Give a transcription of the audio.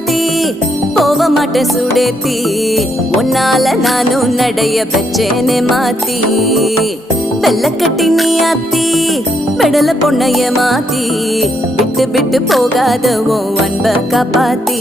மாத்தி போக மாட்டேன் சுடேத்தி உன்னால நானும் நடைய பெச்சேனே மாத்தி வெள்ளக்கட்டி நீ ஆத்தி பெடல பொண்ணைய மாத்தி விட்டு விட்டு போகாத உன் அன்ப காப்பாத்தி